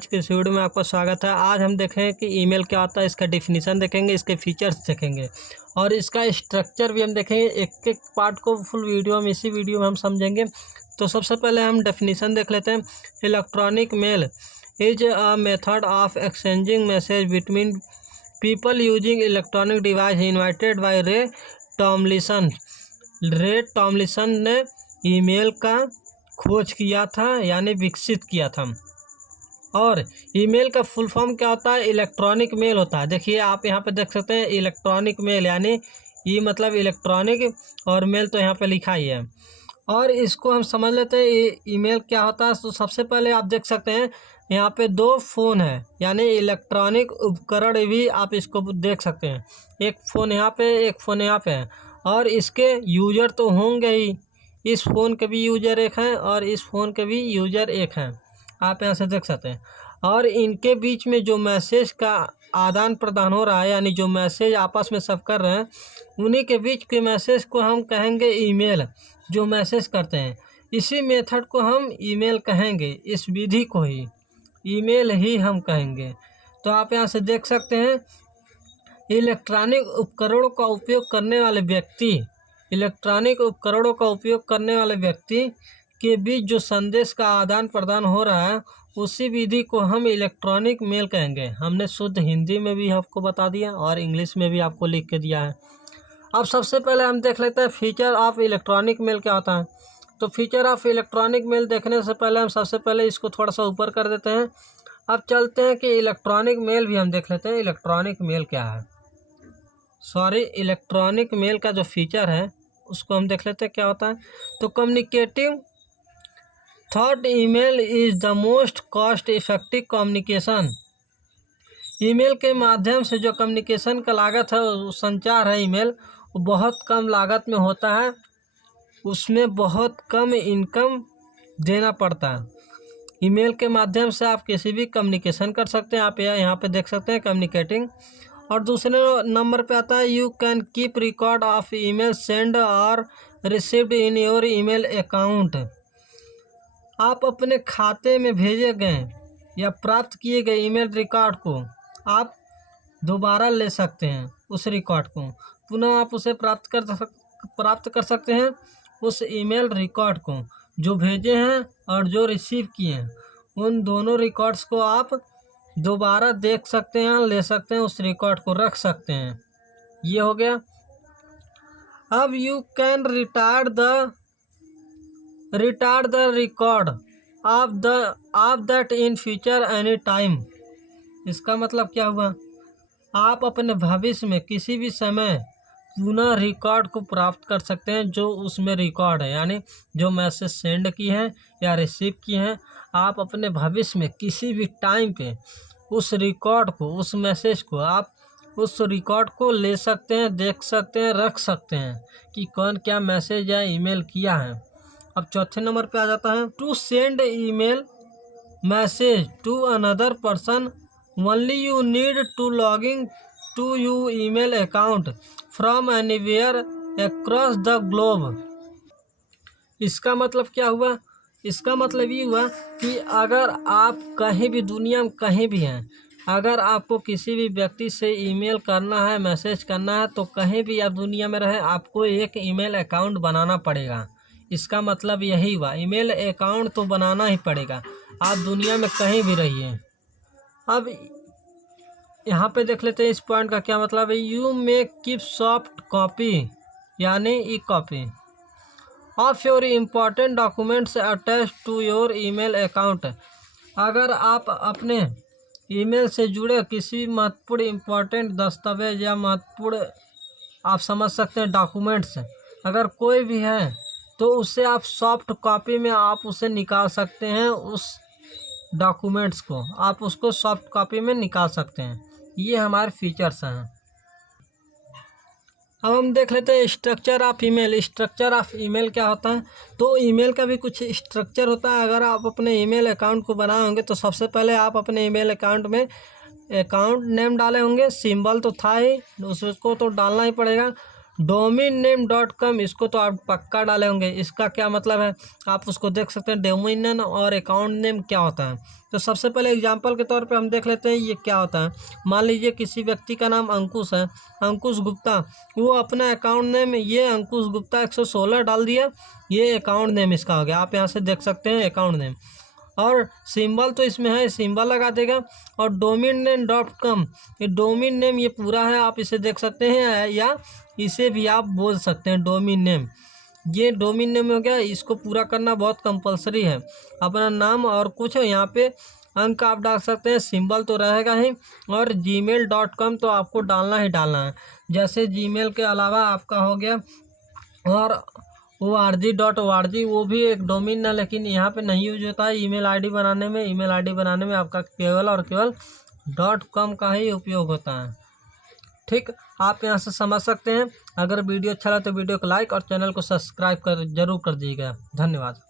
आज के इस वीडियो में आपका स्वागत है। आज हम देखेंगे कि ईमेल क्या होता है, इसका डेफिनेशन देखेंगे, इसके फीचर्स देखेंगे और इसका स्ट्रक्चर भी हम देखेंगे। एक एक पार्ट को फुल वीडियो में इसी वीडियो में हम समझेंगे। तो सबसे पहले हम डेफिनेशन देख लेते हैं। Electronic mail is a method of exchanging message between people using electronic device invented by Ray Tomlinson. Ray Tomlinson ने ईमेल का खोज किया था यानी विकसित किया था। और ईमेल का फुल फॉर्म क्या होता है? इलेक्ट्रॉनिक मेल होता है। देखिए आप यहाँ पे देख सकते हैं इलेक्ट्रॉनिक मेल यानी ई मतलब इलेक्ट्रॉनिक और मेल तो यहाँ पे लिखा ही है। और इसको हम समझ लेते हैं ईमेल क्या होता है। तो सबसे पहले आप देख सकते हैं यहाँ पे दो फ़ोन है यानी इलेक्ट्रॉनिक उपकरण भी आप इसको देख सकते हैं। एक फ़ोन यहाँ पे, एक फ़ोन यहाँ पे है और इसके यूजर तो होंगे ही। इस फ़ोन के भी यूज़र एक हैं और इस फ़ोन के भी यूज़र एक हैं, आप यहाँ से देख सकते हैं। और इनके बीच में जो मैसेज का आदान प्रदान हो रहा है यानी जो मैसेज आपस में सब कर रहे हैं, उन्हीं के बीच के मैसेज को हम कहेंगे ईमेल। जो मैसेज करते हैं इसी मेथड को हम ईमेल कहेंगे, इस विधि को ही ईमेल ही हम कहेंगे। तो आप यहाँ से देख सकते हैं इलेक्ट्रॉनिक उपकरणों का उपयोग करने वाले व्यक्ति के बीच जो संदेश का आदान प्रदान हो रहा है उसी विधि को हम इलेक्ट्रॉनिक मेल कहेंगे। हमने शुद्ध हिंदी में भी आपको बता दिया और इंग्लिश में भी आपको लिख के दिया है। अब सबसे पहले हम देख लेते हैं फीचर ऑफ इलेक्ट्रॉनिक मेल क्या होता है। तो फीचर ऑफ इलेक्ट्रॉनिक मेल देखने से पहले हम सबसे पहले इसको थोड़ा सा ऊपर कर देते हैं। अब चलते हैं कि इलेक्ट्रॉनिक मेल भी हम देख लेते हैं। इलेक्ट्रॉनिक मेल क्या है, इलेक्ट्रॉनिक मेल का जो फीचर है उसको हम देख लेते हैं क्या होता है। तो communicative thought email is the most cost effective communication. Email के माध्यम से जो कम्युनिकेशन का लागत है, संचार है ईमेल, वो बहुत कम लागत में होता है। उसमें बहुत कम इनकम देना पड़ता है। ईमेल के माध्यम से आप किसी भी कम्युनिकेशन कर सकते हैं। आप यहाँ पे देख सकते हैं कम्युनिकेटिंग। और दूसरे नंबर पे आता है you can keep record of email send और received in your email account. आप अपने खाते में भेजे गए या प्राप्त किए गए ईमेल रिकॉर्ड को आप दोबारा ले सकते हैं। उस रिकॉर्ड को पुनः आप उसे प्राप्त कर सकते हैं। उस ईमेल रिकॉर्ड को जो भेजे हैं और जो रिसीव किए हैं, उन दोनों रिकॉर्ड्स को आप दोबारा देख सकते हैं, ले सकते हैं, उस रिकॉर्ड को रख सकते हैं। ये हो गया। अब you can retire the record of that in future any time. इसका मतलब क्या हुआ? आप अपने भविष्य में किसी भी समय पुनः रिकॉर्ड को प्राप्त कर सकते हैं जो उसमें रिकॉर्ड है, यानी जो मैसेज सेंड किए हैं या रिसीव किए हैं। आप अपने भविष्य में किसी भी टाइम पे उस रिकॉर्ड को, उस मैसेज को, आप उस रिकॉर्ड को ले सकते हैं, देख सकते हैं, रख सकते हैं कि कौन क्या मैसेज या ईमेल किया है। अब चौथे नंबर पे आ जाता है to send email message to another person only you need to logging to you email account from anywhere across the globe. इसका मतलब क्या हुआ? इसका मतलब ये हुआ कि अगर आप कहीं भी दुनिया में कहीं भी हैं, अगर आपको किसी भी व्यक्ति से ईमेल करना है, मैसेज करना है, तो कहीं भी आप दुनिया में रहे आपको एक ईमेल अकाउंट बनाना पड़ेगा। इसका मतलब यही हुआ, ईमेल अकाउंट तो बनाना ही पड़ेगा, आप दुनिया में कहीं भी रहिए। अब यहाँ पे देख लेते हैं इस पॉइंट का क्या मतलब है। You may keep soft copy यानी e copy of your important documents attach to your email account. अगर आप अपने ईमेल से जुड़े किसी महत्वपूर्ण इम्पॉर्टेंट दस्तावेज या महत्वपूर्ण, आप समझ सकते हैं, डॉक्यूमेंट्स अगर कोई भी है तो उससे आप सॉफ्ट कॉपी में आप उसे निकाल सकते हैं। उस डॉक्यूमेंट्स को आप उसको सॉफ्ट कॉपी में निकाल सकते हैं। ये हमारे फीचर्स हैं। अब हम देख लेते हैं structure of email. Structure of email क्या होता है? तो ईमेल का भी कुछ स्ट्रक्चर होता है। अगर आप अपने ईमेल अकाउंट को बनाए होंगे तो सबसे पहले आप अपने ईमेल अकाउंट में अकाउंट नेम डाले होंगे, सिंबल तो था ही, उसको तो डालना ही पड़ेगा। domain-name.com इसको तो आप पक्का डाले होंगे। इसका क्या मतलब है आप उसको देख सकते हैं। डोमेन नेम और अकाउंट नेम क्या होता है, तो सबसे पहले एग्जांपल के तौर पे हम देख लेते हैं ये क्या होता है। मान लीजिए किसी व्यक्ति का नाम अंकुश है, अंकुश गुप्ता, वो अपना अकाउंट नेम ये अंकुश गुप्ता 116 डाल दिया, ये अकाउंट नेम इसका हो गया। आप यहाँ से देख सकते हैं अकाउंट नेम। और सिंबल तो इसमें है, सिंबल लगा देगा। और domain-name.com ये डोमेन नेम ये पूरा है, आप इसे देख सकते हैं या इसे भी आप बोल सकते हैं डोमेन नेम। ये डोमेन नेम हो गया, इसको पूरा करना बहुत कंपलसरी है। अपना नाम और कुछ यहाँ पे अंक आप डाल सकते हैं, सिंबल तो रहेगा ही। और gmail.com तो आपको डालना ही डालना है। जैसे जीमेल के अलावा आपका हो गया और org.org वो भी एक डोमेन है, लेकिन यहाँ पे नहीं यूज होता है ईमेल आईडी बनाने में। ईमेल आईडी बनाने में आपका केवल और केवल .com का ही उपयोग होता है। ठीक, आप यहाँ से समझ सकते हैं। अगर वीडियो अच्छा लगा तो वीडियो को लाइक और चैनल को सब्सक्राइब जरूर कर दीजिएगा। धन्यवाद।